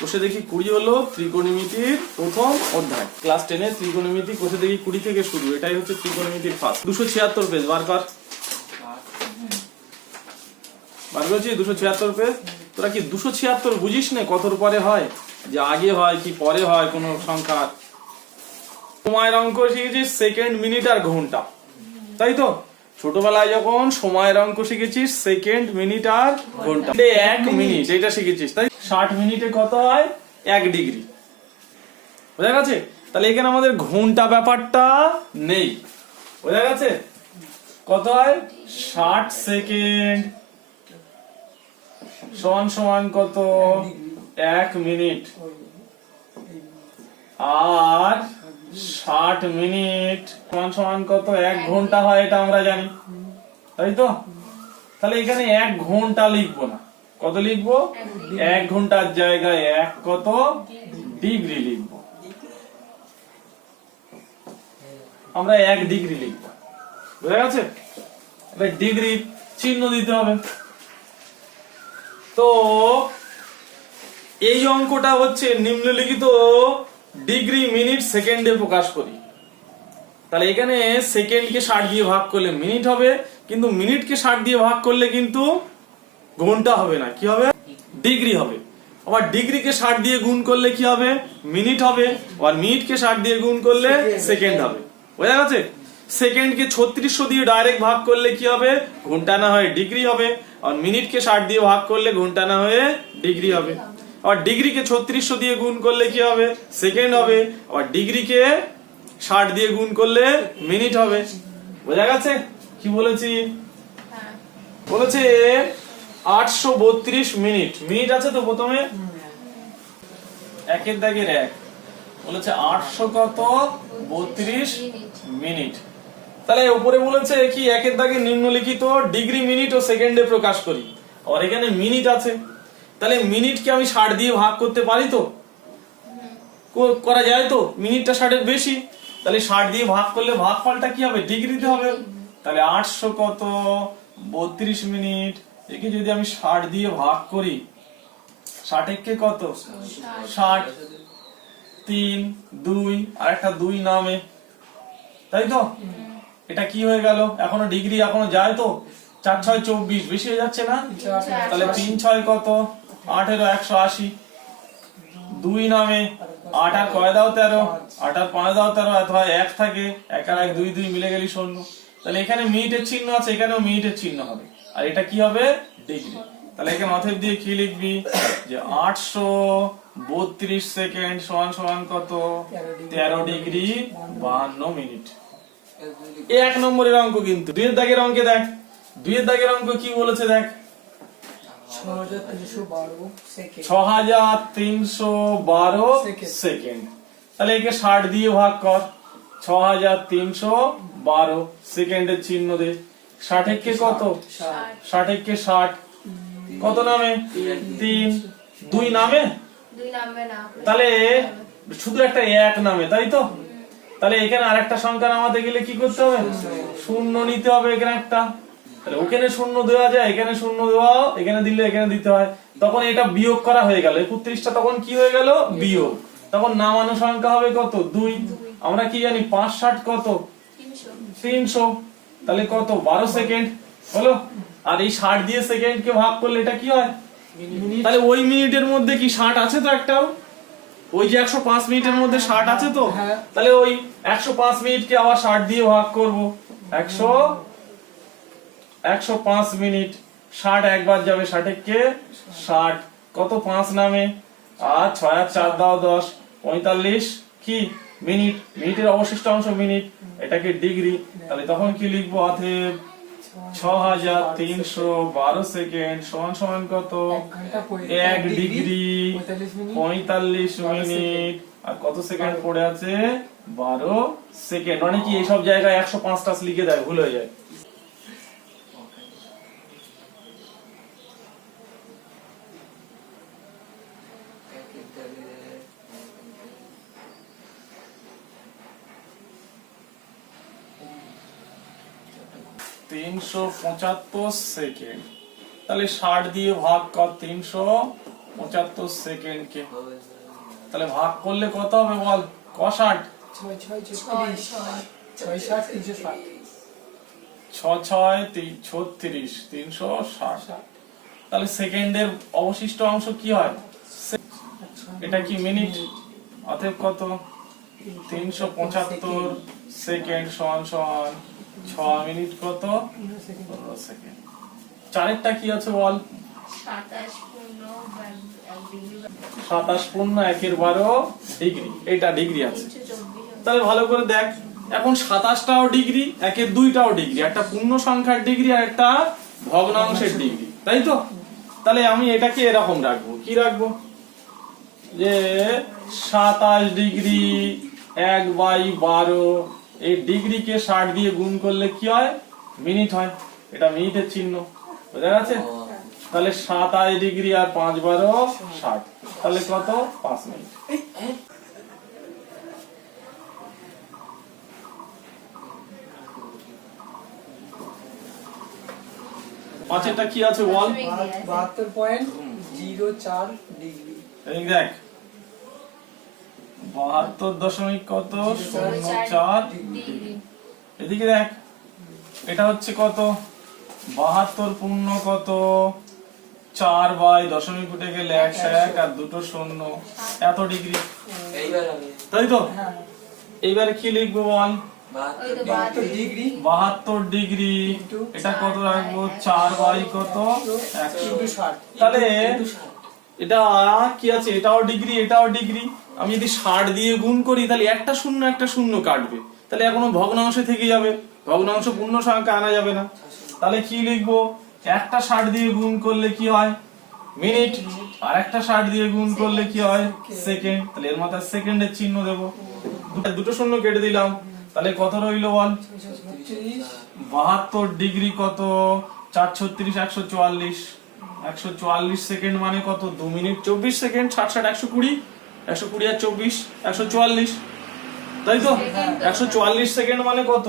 কোষে দেখি কুড়ি হলো ত্রিকোণমিতির প্রথম অধ্যায়। ক্লাস টেনে ত্রিকোণমিতি কোষে দেখি কুড়ি থেকে শুরু, এটাই হচ্ছে ত্রিকোণমিতির ফার্স্ট দুশো ছিয়াত্তর পেজ বার কর। বার করেছি, দুশো ছিয়াত্তর পেজ তোরা কি দুশো ছিয়াত্তর বুঝিস না কতর পরে হয়? যে আগে হয় কি পরে হয় কোনো সংখ্যা? সময়ের অঙ্ক শিখেছিস সেকেন্ড মিনিট আর ঘণ্টা। তাই তো? ছোটবেলায় যখন সময়ের অঙ্ক শিখেছিস সেকেন্ড মিনিট আর ঘণ্টা। এক মিনিট এটা শিখেছিস তাই? ষাট মিনিটে কত হয়? এক ডিগ্রি বোঝা গেছে? তাহলে এখানে আমাদের ঘণ্টা ব্যাপারটা নেই। বোঝা গেছে? কত হয়? ষাট সেকেন্ড সমান সমান কত? এক মিনিট আর ষাট মিনিট। সমান সমান কত? এক ঘণ্টা হয় এটা আমরা জানি। তাই তো? তাহলে এখানে এক ঘণ্টা লিখব না। কত লিখব? এক ঘণ্টার জায়গায় এক কত? ডিগ্রি লিখব। আমরা এক ডিগ্রি লিখব। বুঝা গেছে? ডিগ্রি চিহ্ন দিতে হবে। তো এই অঙ্কটা হচ্ছে নিম্নলিখিত ডিগ্রি মিনিট সেকেন্ডে প্রকাশ করি। তাহলে এখানে সেকেন্ডকে ষাট দিয়ে ভাগ করলে মিনিট হবে, কিন্তু মিনিটকে ষাট দিয়ে ভাগ করলে কিন্তু ঘণ্টা হবে না। কি হবে? ডিগ্রি হবে। আবার ডিগ্রিকে ষাট দিয়ে গুণ করলে কি হবে? মিনিট হবে। আর মিনিটকে ষাট দিয়ে গুণ করলে সেকেন্ড হবে। বোঝা গেছে? সেকেন্ডকে ছত্রিশশো দিয়ে ডাইরেক্ট ভাগ করলে কি হবে? ঘণ্টা না হয়ে ডিগ্রি হবে। আর মিনিটকে ষাট দিয়ে ভাগ করলে ঘণ্টা না হয়ে ডিগ্রি হবে। আবার ডিগ্রিকে ছত্রিশশো দিয়ে গুণ করলে কি হবে? সেকেন্ড হবে। আবার ডিগ্রিকে ষাট দিয়ে গুণ করলে মিনিট হবে। বোঝা গেছে? কি বলেছি? বলেছে আটশো বত্রিশ মিনিট মিনিট আছে তো প্রথমে? একের দাগের এক। বলেছে আটশো কত? বত্রিশ মিনিট তাহলে উপরে বলেছে কি একের দাগে নিম্নলিখিত? ডিগ্রি মিনিট ও সেকেন্ডে প্রকাশ করি। আর এখানে মিনিট আছে। তাহলে মিনিটকে আমি ষাট দিয়ে ভাগ করতে পারি তো? করা যায় তো? মিনিটটা ষাটের বেশি। তাহলে ষাট দিয়ে ভাগ করলে ভাগফলটা কি হবে? ডিগ্রিতে হবে। তাহলে আটশো কত? বত্রিশ মিনিট। একে যদি আমি ষাট দিয়ে ভাগ করি ষাট একে কত? ষাট। তিন দুই আর একটা দুই নামে। তাই তো? এটা কি হয়ে গেল? এখনও ডিগ্রি এখনও যায় তো? চার ছয় চব্বিশ বেশি হয়ে যাচ্ছে না? তাহলে তিন ছয় কত? আঠেরো, একশো আশি। দুই নামে আট কয় দাও তেরো? আট পাঁচ দাও তেরো, অথবা এক থাকে, এক এক, দুই দুই মিলে গেলি শূন্য। তাহলে এখানে মিনিটের চিহ্ন আছে, এখানেও মিনিটের চিহ্ন হবে। আর এটা কি হবে? ডিগ্রি। তাহলে এখানে অথব দিয়ে কি লিখবি? যে আটশো বত্রিশ সেকেন্ড সমান সমান কত? তেরো ডিগ্রি বাহান্ন মিনিট। এক নম্বরের অঙ্ক কিন্তু। দুইয়ের দাগের অঙ্কে দেখ। দুইয়ের দাগের অঙ্ক কি বলেছে দেখ? ছ হাজার তিনশো বারো সেকেন্ড। তাহলে একে ষাট দিয়ে ভাগ কর। ছ হাজার তিনশো বারো সেকেন্ডের চিহ্ন দে। ষাট একে কত? ষাট। একে ষাট। কত নামে? তিন। দুই নামে? দুই নামবে না। তাহলে শুধু একটা এক নামে তাই তো? তাহলে এখানে আরেকটা সংখ্যা নামাতে গেলে কি করতে হবে? শূন্য নিতে হবে এখানে একটা। তাহলে ওখানে শূন্য দেওয়া যায় এখানে শূন্য দেওয়া এখানে দিলে এখানে দিতে হয়। তখন এটা বিয়োগ করা হয়ে গেল। একত্রিশটা তখন কি হয়ে গেল? বিয়োগ। তখন নামানো সংখ্যা হবে কত? দুই। আমরা কি জানি? পাঁচ ষাট কত? তিনশো। তাহলে কত? বারো সেকেন্ড। হলো? আর এই ষাট দিয়ে সেকেন্ড কে ভাগ করলে এটা কি হয়? তাহলে ওই মিনিটের মধ্যে কি ষাট আছে তো একটাও? ওই যে একশো পাঁচ মিনিটের মধ্যে ষাট আছে তো? তাহলে ওই একশো পাঁচ মিনিটকে আবার ষাট দিয়ে ভাগ করব। একশো একশো পাঁচ মিনিট, ষাট একবার যাবে ষাটেককে ষাট। কত? পাঁচ নামে। আর ছয় আর চার দাও দশ। পঁয়তাল্লিশ কি? মিনিট। মিনিটের অবশিষ্ট অংশ মিনিট। এটাকে ডিগ্রি? তাহলে তখন কি লিখব? অতএব ছ হাজার তিনশো বারো সেকেন্ড সমান সমান কত? এক ডিগ্রি। পঁয়তাল্লিশ মিনিট। আর কত সেকেন্ড পড়ে আছে? বারো সেকেন্ড। মানে কি এইসব জায়গায় একশো পাঁচটা লিখে দেয়, ভুল হয়ে যায়। তিনশো পঁচাত্তর সেকেন্ড। তাহলে ষাট দিয়ে ভাগ কর তিনশো পঁচাত্তর সেকেন্ডকে। তাহলে ভাগ করলে কত হবে বল? ক ষাট ছয় ছত্রিশ ছয় ছয় ষাট তিনশো ষাট। ছ ছয় ছত্রিশ তিনশো ষাট। ষাট। তাহলে সেকেন্ডের অবশিষ্ট অংশ কি হয়? এটা কি মিনিট? অতএব কত? তিনশো পঁচাত্তর সেকেন্ড সমান সমান ছ মিনিট কত? সেকেন্ড। চারেরটা কি আছে বল? সাতাশ পূর্ণ একের বারো ডিগ্রি। এটা ডিগ্রি আছে। তাহলে ভালো করে দেখ। এখন সাতাশটাও ডিগ্রি, একের দুইটাও ডিগ্রি। একটা পূর্ণ সংখ্যার ডিগ্রি আর একটা ভগ্নাংশের ডিগ্রি। তাই তো? তাহলে আমি এটাকে এরকম রাখব। কি রাখব? যে সাতাশ ডিগ্রি এক বাই বারো। এই ডিগ্রিকে ষাট দিয়ে গুণ করলে কি হয়? মিনিট হয়। এটা মিনিটের চিহ্ন। বোঝা গেছে? তাহলে সাতাশ ডিগ্রি আর পাঁচ বারো ষাট। তাহলে কত? পাঁচ মিনিট। পাঁচেরটা কি আছে বল? বাহাত্তর পয়েন্ট জিরো চার ডিগ্রি। দেখ। বাহাত্তর দশমিক কত? শূন্য চার। এদিকে দেখ এটা হচ্ছে কত? বাহাত্তর পূর্ণ কত? চার বাই দশমিক উঠে গেলে একশো এক আর দুটো শূন্য। এত ডিগ্রি। তাই তো? হ্যাঁ। এইবার কি লিখব বল? বাহাত্তর ডিগ্রি। এটা কত রাখব? চার বাই কত? একশো। তাহলে। এটা কি আছে? এটাও ডিগ্রি এটাও ডিগ্রি আমি যদি ষাট দিয়ে গুণ করি তাহলে একটা শূন্য একটা শূন্য কাটবে। তাহলে এখনও ভগ্নাংশে থেকে যাবে। ভগ্নাংশ পূর্ণ সংখ্যা আনা যাবে না। তাহলে কি লিখব? একটা ষাট দিয়ে গুণ করলে কি হয়? মিনিট। আর একটা ষাট দিয়ে গুণ করলে কি হয়? সেকেন্ড। তাহলে এর মাথায় সেকেন্ডের চিহ্ন দেবো। দুটো দুটো শূন্য কেটে দিলাম। তাহলে কত রইল বল? বাহাত্তর ডিগ্রি কত? চার ছত্রিশ একশো চুয়াল্লিশ। একশো চুয়াল্লিশ সেকেন্ড মানে কত দু মিনিট চব্বিশ সেকেন্ড ষাট ষাট একশো কুড়ি একশো কুড়ি আর চব্বিশ একশো চুয়াল্লিশ তাই তো একশো চুয়াল্লিশ সেকেন্ড মানে কত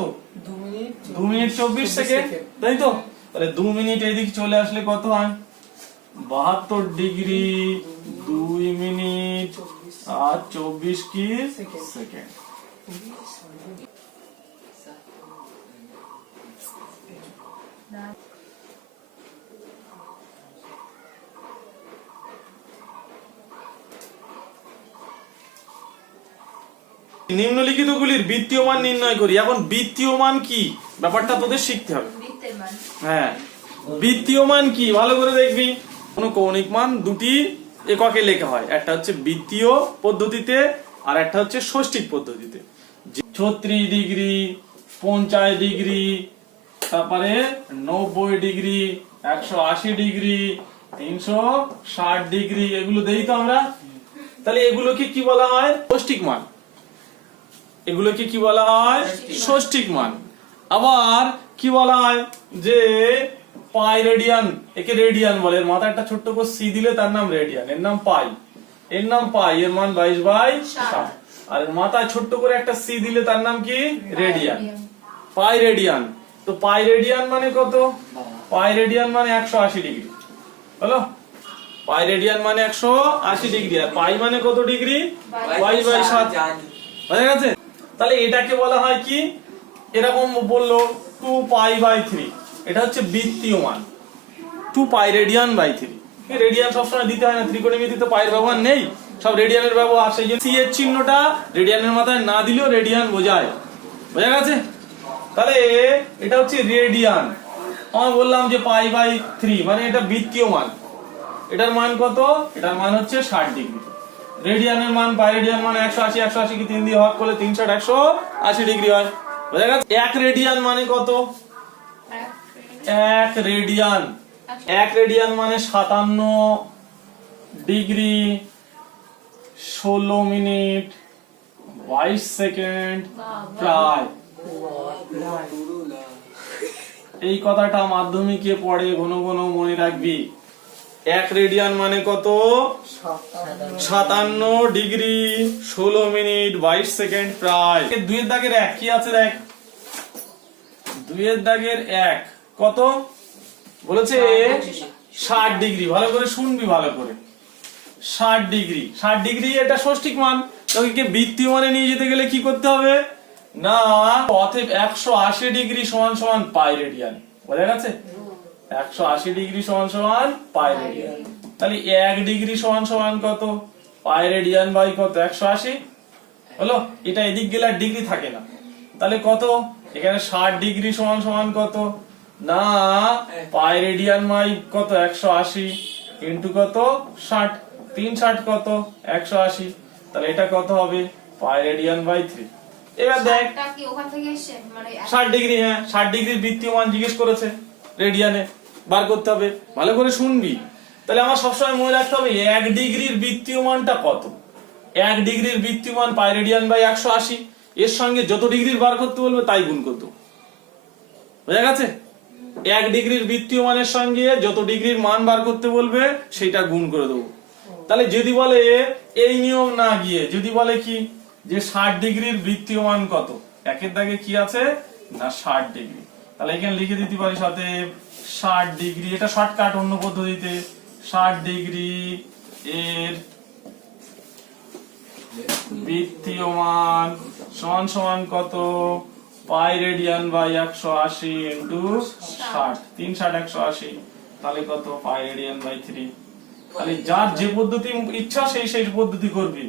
দু মিনিট চব্বিশ সেকেন্ড তাই তো তাহলে দু মিনিট এদিক চলে আসলে কত হয় বাহাত্তর ডিগ্রি দুই মিনিট আর চব্বিশ কি সেকেন্ড নিম্নলিখিত গুলির বৃত্তীয় মান নির্ণয় করি। এখন বৃত্তীয় মান কি? ব্যাপারটা তোদের শিখতে হবে। হ্যাঁ। বৃত্তীয় মান কি? ভালো করে দেখবি। কোন কৌণিক মান দুটি এককে লেখা হয়। একটা হচ্ছে বৃত্তীয় পদ্ধতিতে আর একটা হচ্ছে ষষ্ঠিক পদ্ধতিতে। ছত্রিশ ডিগ্রি পঞ্চাশ ডিগ্রি তারপরে নব্বই ডিগ্রি একশো আশি ডিগ্রি তিনশো ষাট ডিগ্রি এগুলো দেই তো আমরা। তাহলে এগুলোকে কি বলা হয়? ষষ্ঠিক মান। এগুলোকে কি বলা হয়? ষষ্ঠিক মান আবার কি বলা হয়? যে পাই রেডিয়ান একে রেডিয়ান বলে। এর মাথায় একটা ছোট্ট করে সি দিলে তার নাম রেডিয়ান। এর নাম পাই। এর নাম পাই এর মান বাইশ বাই ষাট আর এর মাথায় ছোট্ট করে একটা সি দিলে তার নাম কি? রেডিয়ান। Pi radian. তো পাই রেডিয়ান মানে কত? পাই রেডিয়ান মানে একশো আশি ডিগ্রি। হলো পাই রেডিয়ান মানে একশো আশি ডিগ্রি। আর পাই মানে কত ডিগ্রি? বাইশ বাই সাত। জানি। বোঝা গেছে? তাহলে এটাকে বলা হয় কি? এরকম বলল টু পাই বাই থ্রি এটা হচ্ছে বৃত্তীয় মান two pi radian by three radian সবসময় দিতে হয় না ত্রিকোণমিতিতে পায়ের ব্যবহার নেই। সব রেডিয়ানের ব্যবহার, সেই জন্য সি এর চিহ্নটা রেডিয়ানের মাথায় না দিলেও রেডিয়ান বোঝায়। বোঝা গেছে? তাহলে এটা হচ্ছে রেডিয়ান আমি বললাম যে পাই বাই থ্রি মানে এটা বৃত্তীয় মান এটার মান কত? এটার মান হচ্ছে ষাট ডিগ্রি। রেডিয়ানের মান বাই রেডিয়ান মান একশো আশি একশো আশি কি তিন দিয়ে ভাগ করলে তিনশো একশো আশি ডিগ্রি হয়। বোঝা গেছে? এক রেডিয়ান মানে কত? এক রেডিয়ান। এক রেডিয়ান মানে সাতান্ন ডিগ্রি ষোলো মিনিট বাইশ সেকেন্ড প্রায়। এই কথাটা মাধ্যমিকে পড়ে ঘন ঘন মনে রাখবি। এক রেডিয়ান মানে কত? সাতান্ন ডিগ্রি ষোলো মিনিট বাইশ সেকেন্ড প্রায়। দুইয়ের দাগের এক, কি আছে দেখ? দুইয়ের দাগের এক, কত? বলেছে ষাট ডিগ্রি, ভালো করে শুনবি ভালো করে। ষাট ডিগ্রি ষাট ডিগ্রি এটা ষষ্ঠিক মান। তোকে বৃত্তীয় মানে নিয়ে যেতে গেলে কি করতে হবে? না, অতএব একশো আশি ডিগ্রি সমান সমান পাই রেডিয়ান। বোঝা গেছে? একশো আশি ডিগ্রি সমান সমান পাই রেডিয়ান। তাহলে এক ডিগ্রি সমান সমান কত? পাই রেডিয়ান বাই কত? একশো আশি? হলো? এটা এদিক গেলে আর ডিগ্রি থাকে না। তাহলে কত? এখানে ষাট ডিগ্রি সমান সমান কত? না পাই রেডিয়ান বাই কত? একশো আশি ইন্টু কত? ষাট। তিন ষাট কত? একশো আশি। তাহলে এটা কত হবে? Pi radian by three. এবার দেখ। মানে ষাট ডিগ্রি হ্যাঁ। ষাট ডিগ্রির বৃত্তীয় মান জিজ্ঞেস করেছে। রেডিয়ানে বার করতে হবে। ভালো করে শুনবি। তাহলে আমার সবসময় মনে রাখতে হবে, এক ডিগ্রির বৃত্তীয় মানটা কত? এক ডিগ্রির বৃত্তীয় মান পাই রেডিয়ান বাই একশো আশি। এর সঙ্গে যত ডিগ্রির বার করতে বলবে, তাই গুণ করতে। বোঝা গেছে? এক ডিগ্রির বৃত্তীয় মানের সঙ্গে যত ডিগ্রির মান বার করতে বলবে, সেটা গুণ করে দেবো। তাহলে যদি বলে এই নিয়ম না গিয়ে, যদি বলে কি? যে ষাট ডিগ্রির বৃত্তীয় মান কত? একের দাগে কি আছে? না, ষাট ডিগ্রি। তাহলে এখানে লিখে দিতে পারি সাথে ষাট ডিগ্রি, এটা শর্টকাট অন্য পদ্ধতিতে। ষাট ডিগ্রি এর বৃত্তীয় মান সমান সমান কত? পাই রেডিয়ান বাই একশো আশি ইন্টু ষাট। তিন ষাট একশো আশি, তাহলে কত? Pi radian by three. তাহলে যার যে পদ্ধতি ইচ্ছা সেই সেই পদ্ধতি করবি।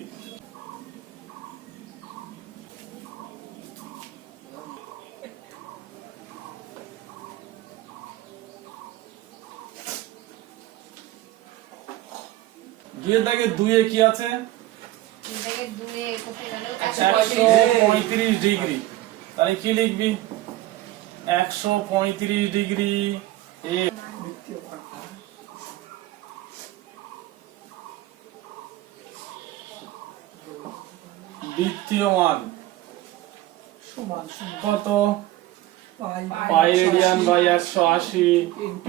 দুইয়ের দাগে দুইয়ে কি আছে? পঁয়ত্রিশ ডিগ্রি। তাহলে কি লিখবি? একশো পঁয়ত্রিশ ডিগ্রি। এ দ্বিতীয় মান কত? পাই পাই রেডিয়ান বাই একশো আশি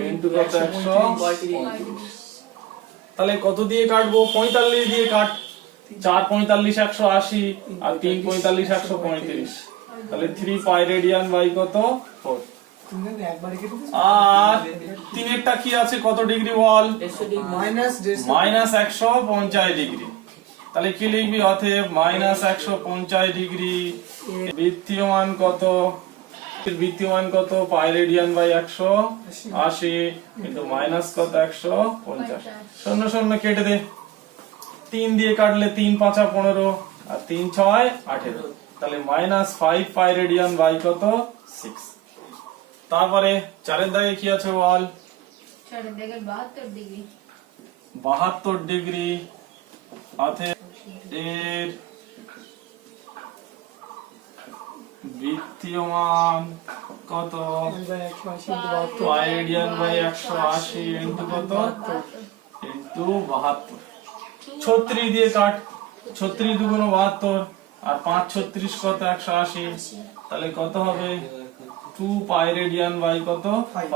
ইন্টু কত? একশো তাহলে কত দিয়ে কাটবো? পঁয়তাল্লিশ দিয়ে কাট। চার পঁয়তাল্লিশ একশো আশি আর তিন পঁয়তাল্লিশ একশো পঁয়ত্রিশ। তাহলে থ্রি পাই রেডিয়ান বাই কত? ফোর আর তিনেরটা কি আছে? কত ডিগ্রি বল মাইনাস একশো পঞ্চাশ ডিগ্রি। তাহলে কি লিখবি অতএব মাইনাস একশো পঞ্চাশ ডিগ্রি। বৃত্তীয় মান কত? মান কত? পাই রেডিয়ান বাই একশো আশি কিন্তু মাইনাস কত? একশো পঞ্চাশ। শূন্য শূন্য কেটে দে। তিন দিয়ে কাটলে তিন পাঁচা পনেরো আর তিন ছয় আঠেরো। তাহলে minus five pi radian by কত? সিক্স। তারপরে চারের দাগে কি আছে বল? বাহাত্তর ডিগ্রি। বাহাত্তর ডিগ্রি। অতএব এর বৃত্তীয় মান কত? রেডিয়ান বাই একশো আশি ইন্টু কত? ইন্টু বাহাত্তর। ছত্রিশ দিয়ে কাট। ছত্রিশ দুগুণ বাহাত্তর আর পাঁচ ছত্রিশ কত? একশো আশি। তাহলে কত হবে? টু পাই রেডিয়ান বাই কত? ফাইভ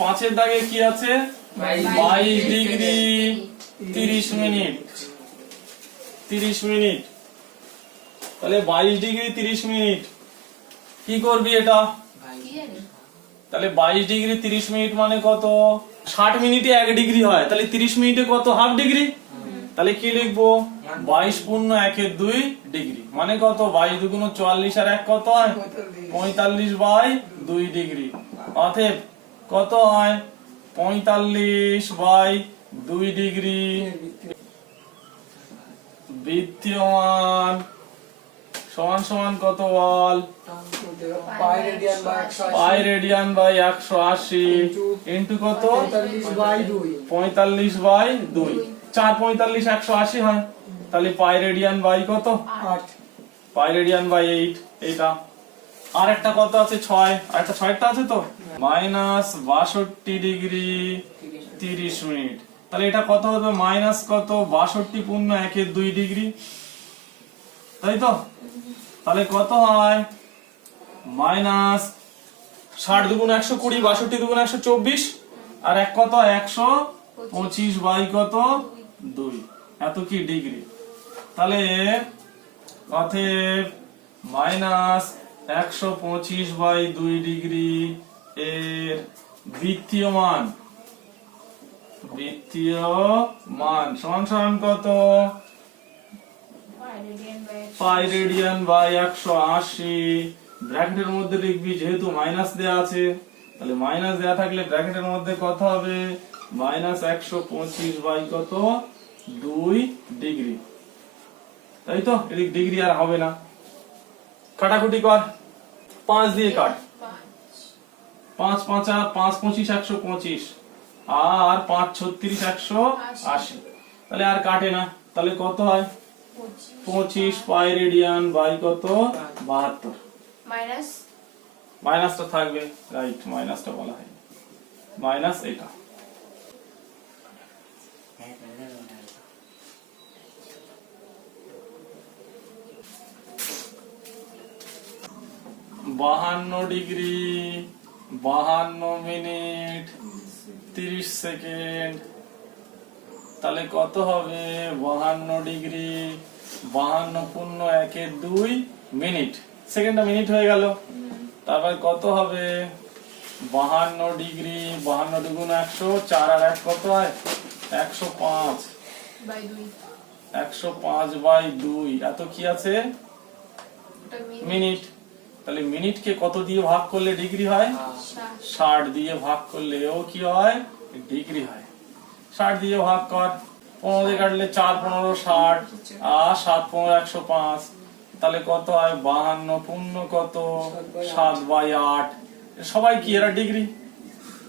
পাঁচের দাগে কি আছে? বাইশ ডিগ্রি। তিরিশ মিনিট। তিরিশ মিনিট। তাহলে বাইশ ডিগ্রি তিরিশ মিনিট। কি করবি এটা? তাহলে বাইশ ডিগ্রি তিরিশ মিনিট মানে কত? ষাট মিনিটে এক ডিগ্রি হয়। তাহলে তিরিশ মিনিটে কত? Half degree? তাহলে কি লিখব? বাইশ পূর্ণ একের দুই ডিগ্রি। মানে কত? বাইশ দুগুণ চুয়াল্লিশ আর এক কত হয়? পঁয়তাল্লিশ বাই দুই ডিগ্রি। অতএব কত হয়? পঁয়তাল্লিশ বাই দুই ডিগ্রি। বৃত্তীয় মান সমান সমান কত বল? পাই রেডিয়ান বাই একশো আশি। ইন্টু কত? পঁয়তাল্লিশ বাই দুই। চার পঁয়তাল্লিশ একশো আশি হয়। তাহলে পাই রেডিয়ান বাই কত? Pi radian by eight. এইটা। আর একটা কত আছে? ছয়। আর একটা ছয়টা আছে তো? মাইনাস বাষট্টি ডিগ্রি তিরিশ মিনিট। তাহলে এটা কত হবে? মাইনাস কত? বাষট্টি পূর্ণ একের দুই ডিগ্রি। তাই তো? তাহলে কত হয়? মাইনাস ষাট দুগুণ একশো কুড়ি, বাষট্টি দুগুণ একশো চব্বিশ। আর এক কত? একশো পঁচিশ বাই কত? দুই। এত কি ডিগ্রি? তাহলে অতএব মাইনাস একশো পঁচিশ বাই দুই ডিগ্রি এর বৃত্তীয় মান বৃত্তীয় মান সমান সমান কত? Pi radian by pi radian by একশো আশি। ব্র্যাকেটের মধ্যে লিখবি যেহেতু মাইনাস দেয়া আছে তাহলে মাইনাস দেয়া থাকলে ব্র্যাকেটের মধ্যে কত হবে? মাইনাস একশো পঁচিশ বাই কত? দুই ডিগ্রি। তাই তো? এদিক ডিগ্রি আর হবে না। কাটাকুটি কর। পাঁচ দিয়ে কাট। পাঁচ পাঁচ পাঁচ পঁচিশ একশো পঁচিশ। আর পাঁচ ছত্রিশ একশো আশি। তাহলে আর কাটে না। তাহলে কত হয়? পঁচিশ। পাই রেডিয়ান বাই কত? বাহাত্তর। মাইনাসটা থাকবে। রাইট মাইনাসটা বলা হয়। মাইনাস এটা। বাহান্ন ডিগ্রি। বাহান্ন মিনিট তিরিশ সেকেন্ড। তাহলে কত হবে? বাহান্ন ডিগ্রি বাহান্ন পূর্ণ একের দুই মিনিট। সেকেন্ডটা মিনিট হয়ে গেল। তারপর কত হবে? বাহান্ন ডিগ্রি বাহান্ন দুগুণ একশো চার আর এক কত হয়? একশো পাঁচ। একশো পাঁচ বাই দুই। এত কি আছে? মিনিট। মিনিট। তাহলে মিনিটকে কত দিয়ে ভাগ করলে ডিগ্রি হয়? ষাট দিয়ে ভাগ করলে ও কি হয়? ডিগ্রি হয়। ষাট দিয়ে ভাগ কর, পনেরো দিয়ে কাটলে চার, পনেরো, ষাট, আর সাত, পনেরো, একশো পাঁচ। তাহলে কত হয়? বাহান্ন, পূর্ণ কত? সাত বাই আট। সবাই কি, এরা ডিগ্রি?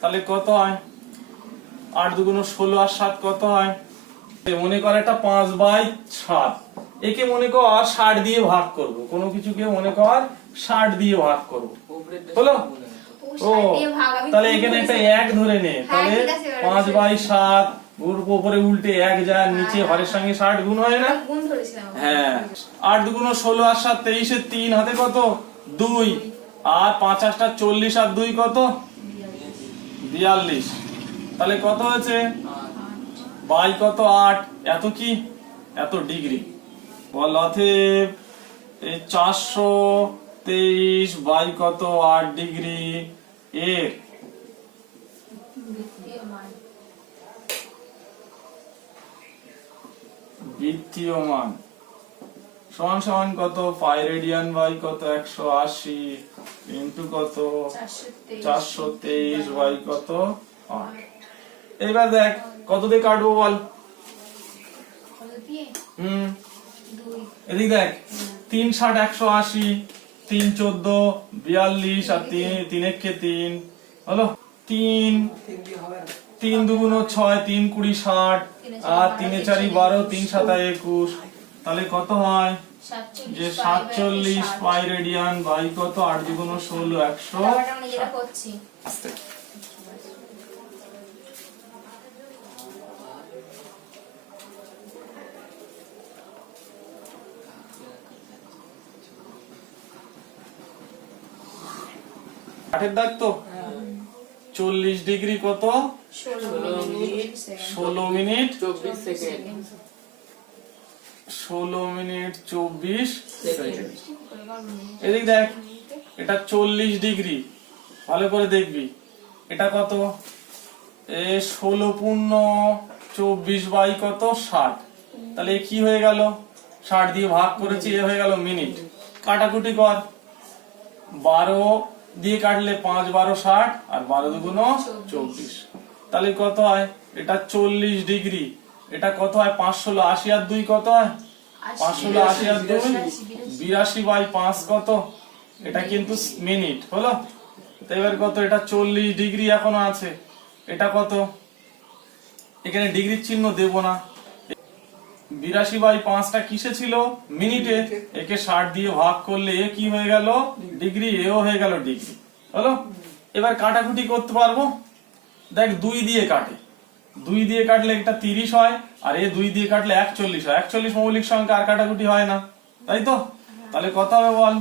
তাহলে কত হয়? আট দুগুণ ষোলো আর সাত কত হয়? মনে কর একটা পাঁচ বাই সাত। একে মনে কর ষাট দিয়ে ভাগ করব। কোনো কিছুকে মনে কর ষাট দিয়ে ভাগ করব হলো? ও তাহলে এখানে একটা এক ধরে নে। তাহলে আছে, এবার পাঁচ বাই সাত উপরে উল্টে এক যায় নিচে হ্যাঁ, হরের সঙ্গে ষাট গুণ হয় না? গুণ হ্যাঁ। আট দুগুণ ষোলো আর সাত তেইশে তিন হাতে কত? দুই। আর পাঁচ আটটা চল্লিশ আর দুই কত? বিয়াল্লিশ। তাহলে কত হয়েছে? বাই কত আট? এত কি? এত ডিগ্রি। বল এই চারশো তেইশ বাই কত আট ডিগ্রি? এর বৃত্তীয় মান। সমান সমান কত? পাই রেডিয়ান বাই কত? একশো আশি ইন্টু কত? চারশো তেইশ বাই কত? আট। এবার দেখ কত দিয়ে কাটবো বল? হুম। এদিক দেখ তিন ষাট একশো আশি। তিন চোদ্দ, বিয়াল্লিশ আর তিন তিন একে তিন। হলো? তিন। তিন দুগুণ ছয়, তিন কুড়ি ষাট, আর তিনে চারি বারো, তিন সাতায় একুশ। তাহলে কত হয়? যে সাতচল্লিশ পাই রেডিয়ান বাই কত? আট দুগুণ ষোলো, একশো আটের দাগ তো? চল্লিশ ডিগ্রি কত? ষোলো মিনিট। ষোলো মিনিট চব্বিশ। এদিক দেখ, এটা চল্লিশ ডিগ্রি। ভালো করে দেখবি। এটা কত? এ ষোলো পূর্ণ চব্বিশ বাই কত? ষাট। তাহলে কি হয়ে গেল? ষাট দিয়ে ভাগ করেছি, এ হয়ে গেল মিনিট। কাটাকুটি কর। বারো দিয়ে কাটলে পাঁচ বারো ষাট আর বারো দুগুণ চব্বিশ তাহলে কত হয়? এটা চল্লিশ ডিগ্রি। এটা কত হয়? পাঁচ ষোলো আশি আর দুই কত হয়? পাঁচ ষোলো আশি আর দুই। বিরাশি বাই পাঁচ কত? এটা কিন্তু মিনিট হলো? তো এবার কত? এটা চল্লিশ ডিগ্রি এখনও আছে। এটা কত? এখানে ডিগ্রির চিহ্ন দেব না। বিরাশি বাই পাঁচটা কিসে ছিল? মিনিটে। একে ষাট দিয়ে ভাগ করলে এ কি হয়ে গেল? ডিগ্রি। এও হয়ে গেল ডিগ্রি। হলো? এবার কাটাকুটি করতে পারব? দেখ দুই দিয়ে কাটে। দুই দিয়ে কাটলে একটা তিরিশ হয় আর এ দুই দিয়ে কাটলে একচল্লিশ হয়। একচল্লিশ মৌলিক সংখ্যা আর কাটাকুটি হয় না। তাই তো? তাহলে কত হবে বল?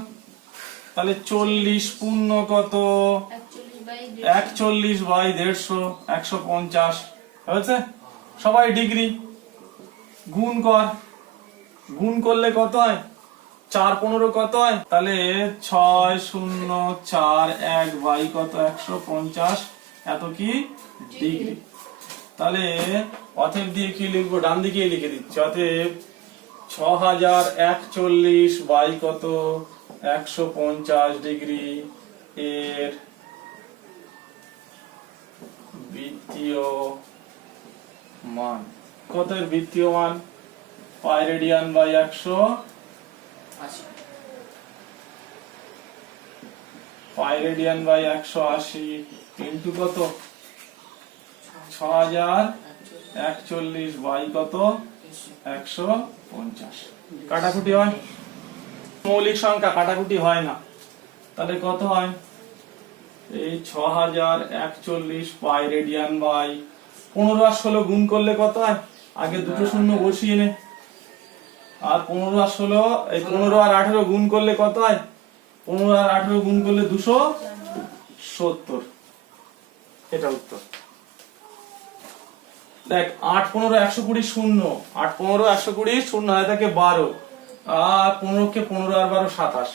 তাহলে চল্লিশ পূর্ণ কত? একচল্লিশ বাই একচল্লিশ বাই দেড়শো একশো পঞ্চাশ। হয়েছে? সবাই ডিগ্রি। গুণ কর। গুণ করলে কত হয়? চার পনেরো কত হয়? তাহলে ছয় শূন্য চার এক বাই কত? একশো পঞ্চাশ। এত কি? ডিগ্রি। তাহলে অথেব দিয়ে কি লিখব? ডান দিকে লিখে দিচ্ছি। অতএব ছ হাজার একচল্লিশ বাই কত? একশো পঞ্চাশ ডিগ্রি এর বৃত্তীয় মান। কত এর বৃত্তীয় মান পাই রেডিয়ান বাই একশো আশি। পাই রেডিয়ান বাই একশো আশি। ইন্টু কত? ছ হাজার একচল্লিশ বাই কত? একশো পঞ্চাশ। কাটাকুটি হয়? মৌলিক সংখ্যা কাটাকুটি হয় না। তাহলে কত হয়? এই ছ হাজার একচল্লিশ পাই রেডিয়ান বাই পনেরো আর ষোলো গুণ করলে কত হয়? আগে দুটো শূন্য বসিয়ে নে। আর পনেরো আর ষোলো, এই পনেরো আর আঠেরো গুণ করলে কত হয়? পনেরো আর আঠেরো গুণ করলে দুশো সত্তর। এটা উত্তর। দেখ, আট পনেরো একশো কুড়ি শূন্য। আট পনেরো একশো কুড়ি শূন্য হয় থাকে বারো। আর পনেরো কে পনেরো আর বারো সাতাশ।